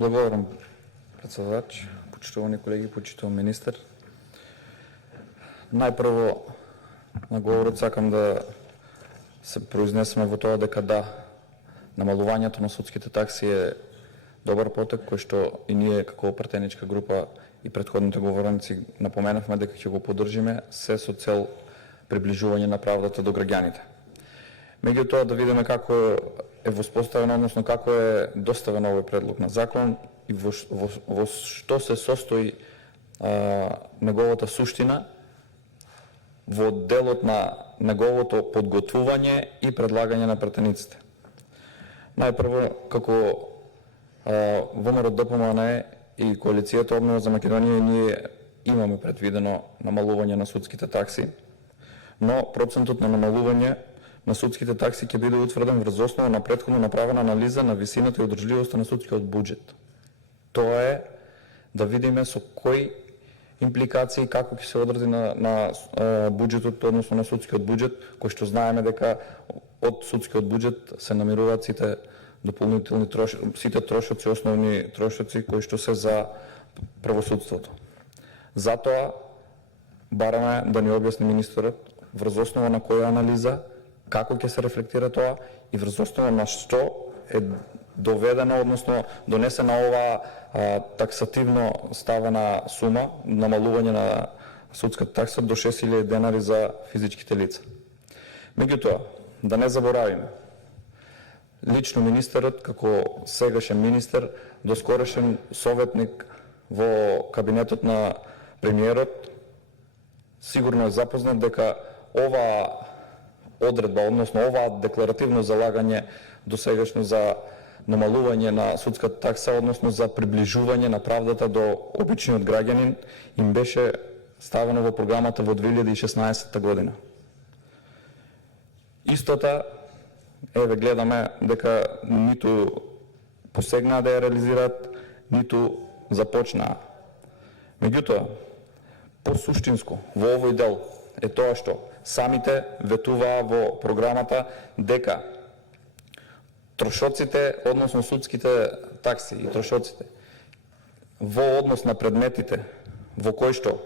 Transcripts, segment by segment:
Благодарам, председач, почитувани колеги, почитуван министер. Најпрво на говорот сакам да се произнесеме во тоа дека да, намалувањето на судските такси е добар потек кој што и ние како пратеничка група и претходните говорници напоменавме дека ќе го поддржиме се со цел приближување на правдата до граѓаните. Меѓутоа да видиме како е воспоставено, односно како е доставен овој предлог на закон и во што се состои неговата суштина во делот на неговото подготвување и предлагање на пратениците. Најпрво, како ВМРО ДПМН и коалицијата Обнова за Македонија, ние имаме предвидено намалување на судските такси, но процентот на намалување на судските такси ќе биде утврден врз основа на претходно направена анализа на висината и одржливоста на судскиот буџет. Тоа е да видиме со кои импликации како ќе се одрази на буџетот, односно на судскиот буџет, кој што знаеме дека од судскиот буџет се намируваат сите дополнителни сите трошоци, основни трошоци кои што се за правосудството. Затоа бараме да ни објасни министерот врз основа на која анализа, како ќе се рефлектира тоа и врз основа на што е доведена, односно донесена ова таксативно ставена сума, намалување на судската такса до 6.000 денари за физичките лица. Меѓутоа, да не заборавиме, лично министерот, како сегашен министер, доскорешен советник во кабинетот на премиерот, сигурно е запознат дека ова одредба, односно ова декларативно залагање досегашно за намалување на судската такса, односно за приближување на правдата до обичниот граѓанин, им беше ставено во програмата во 2016 година. Истота, еве гледаме дека ниту посегнаа да ја реализираат, ниту започнаа. Меѓутоа, посуштинско во овој дел е тоа што самите ветуваа во програмата дека трошоците, односно судските такси и трошоците во однос на предметите во кои што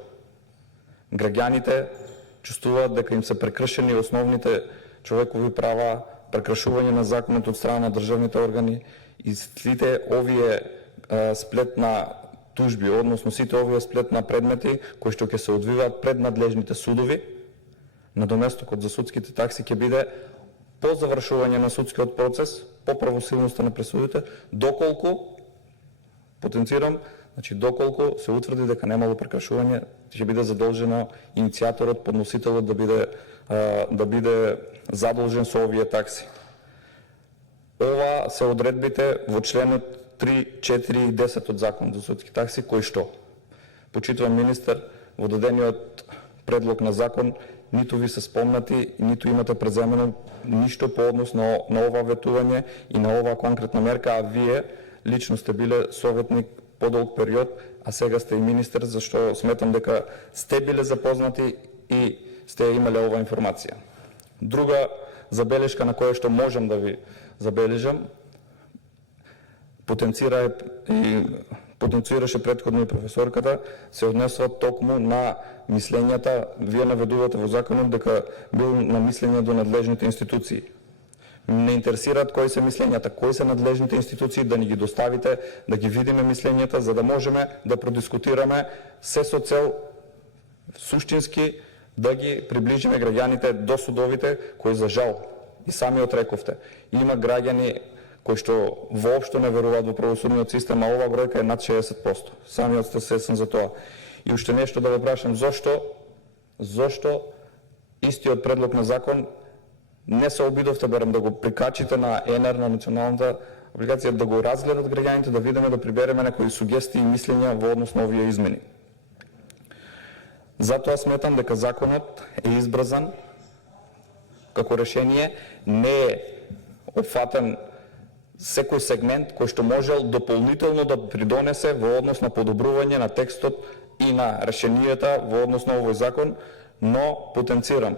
граѓаните чувствуваат дека им се прекршени основните човекови права, прекршување на законот од страна на државните органи и сите овие сплет на тужби, односно сите овие сплет на предмети кои што ќе се одвиваат пред надлежните судови, надоместокот за судските такси ќе биде по завршување на судскиот процес, по правосилноста на пресудите, доколку, потенцирам, доколку се утврди дека немало прекршување, ќе биде задолжено иницијаторот, подносителот да биде задолжен со овие такси. Ова се одредбите во членот 3, 4 и 10 од Законот за судски такси, кои што, почитуван министер, во дадениот предлог на закон, ниту ви се спомнати, ниту имате преземено ништо по однос на ова ветување и на оваа конкретна мерка, а вие лично сте биле советник подолг период, а сега сте и министер, зашто сметам дека сте биле запознати и сте имале оваа информација. Друга забелешка на која што можам да ви забележам, потенцираше претходно и професорката, се однесува токму на мислењата, вие наведувате во законот дека бил на мислење до надлежните институции. Не интересираат кои се мислењата, кои се надлежните институции, да ни ги доставите, да ги видиме мислењата, за да можеме да продискутираме се со цел суштински да ги приближиме граѓаните до судовите, кои за жал и сами отрековте. Има граѓани кои што воопшто не веруваат во правосудниот систем, а оваа бројка е над 60%. Самиот сте свесен за тоа. И уште нешто да ве прашам, зошто истиот предлог на закон не се обидовте барем да го прикачите на ЕНР, на националната апликација, да го разгледат граѓаните, да видиме, да прибереме некои сугестии и мислења во однос на овие измени. Затоа сметам дека законот е избрзан како решение, не е опфатен секој сегмент кој што можел дополнително да придонесе во однос на подобрување на текстот и на решенијата во однос на овој закон, но потенцирам,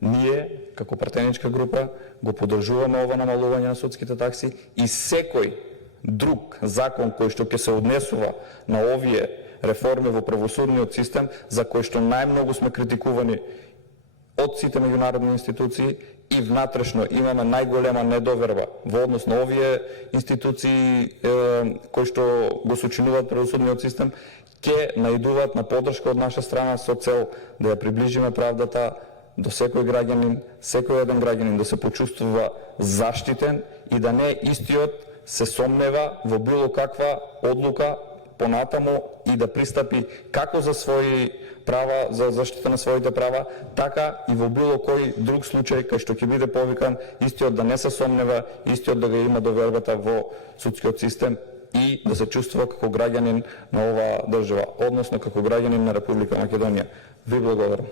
ние како пратеничка група го поддржуваме ова намалување на судските такси и секој друг закон кој што ќе се однесува на овие реформи во правосудниот систем, за кој што најмногу сме критикувани од сите меѓународни институции и внатрешно имаме најголема недоверба во однос на овие институции кои што го сочинуваат правосудниот систем, ќе наидуваат на поддршка од наша страна со цел да ја приближиме правдата до секој граѓанин, секој еден граѓанин да се почувствува заштитен и да не истиот се сомнева во било каква одлука понатаму и да пристапи како за своји права, за заштита на своите права, така и во било кој друг случај кај што ќе биде повикан, истиот да не се сомнева, истиот да го има довербата во судскиот систем и да се чувствува како граѓанин на оваа држава, односно како граѓанин на Република Македонија. Ви благодарам.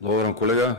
Благодарам, колега.